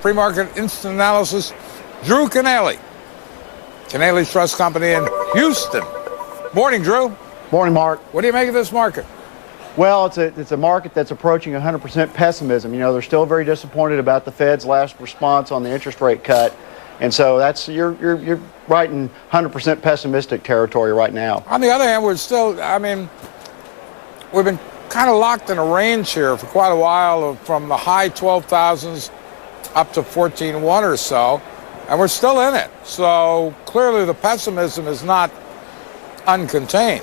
Pre-market instant analysis, Drew Kanaly, Kanaly Trust Company in Houston. Morning, Drew. Morning, Mark. What do you make of this market? Well, it's a market that's approaching 100% pessimism. You know, they're still very disappointed about the Fed's last response on the interest rate cut, and so that's you're right in 100% pessimistic territory right now. On the other hand, we're still, I mean, we've been kind of locked in a range here for quite a while, from the high 12,000s up to 14.1 or so, and we're still in it. So clearly the pessimism is not uncontained.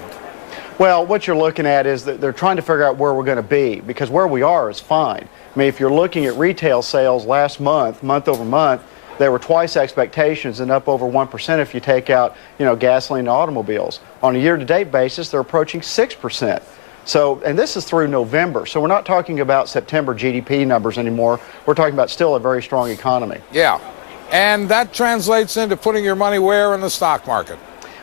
Well, what you're looking at is that they're trying to figure out where we're going to be, because where we are is fine. I mean, if you're looking at retail sales last month, month over month, they were twice expectations and up over 1% if you take out, you know, gasoline and automobiles. On a year-to-date basis, they're approaching 6%. So, and this is through November, so we're not talking about September GDP numbers anymore. We're talking about still a very strong economy. Yeah, and that translates into putting your money where in the stock market?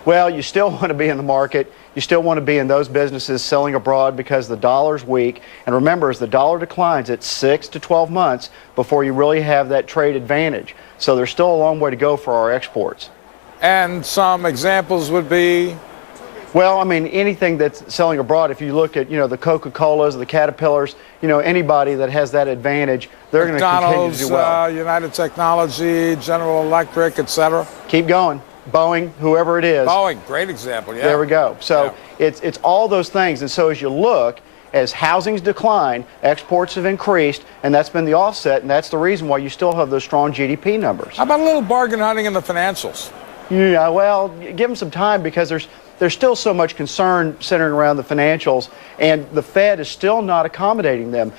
Well, you still want to be in the market. You still want to be in those businesses selling abroad because the dollar's weak. And remember, as the dollar declines, it's 6 to 12 months before you really have that trade advantage. So there's still a long way to go for our exports. And some examples would be? Well, I mean, anything that's selling abroad, if you look at, you know, the Coca-Colas, the Caterpillars, you know, anybody that has that advantage, they're going to continue to do well. United Technology, General Electric, etc. Keep going. Boeing, whoever it is. Boeing, great example, yeah. There we go. So it's all those things. And so as you look, as housing's declined, exports have increased, and that's been the offset, and that's the reason why you still have those strong GDP numbers. How about a little bargain hunting in the financials? Yeah, well, give them some time, because there's still so much concern centering around the financials, and the Fed is still not accommodating them.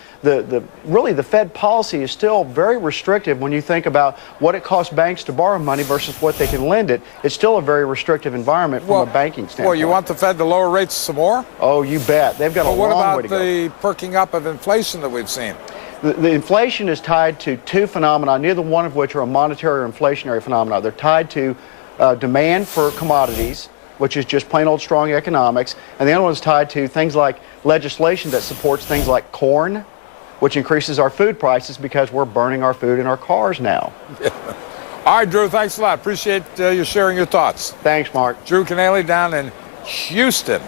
Really, the Fed policy is still very restrictive when you think about what it costs banks to borrow money versus what they can lend it. It's still a very restrictive environment from a banking standpoint. Well, you want the Fed to lower rates some more? Oh, you bet. They've got a long way to go. What about the perking up of inflation that we've seen? The inflation is tied to two phenomena, neither one of which are a monetary or inflationary phenomena. They're tied to demand for commodities, which is just plain old strong economics, and the other one is tied to things like legislation that supports things like corn, which increases our food prices because we're burning our food in our cars now. All right, Drew, thanks a lot. Appreciate you sharing your thoughts. Thanks, Mark. Drew Kanaly down in Houston.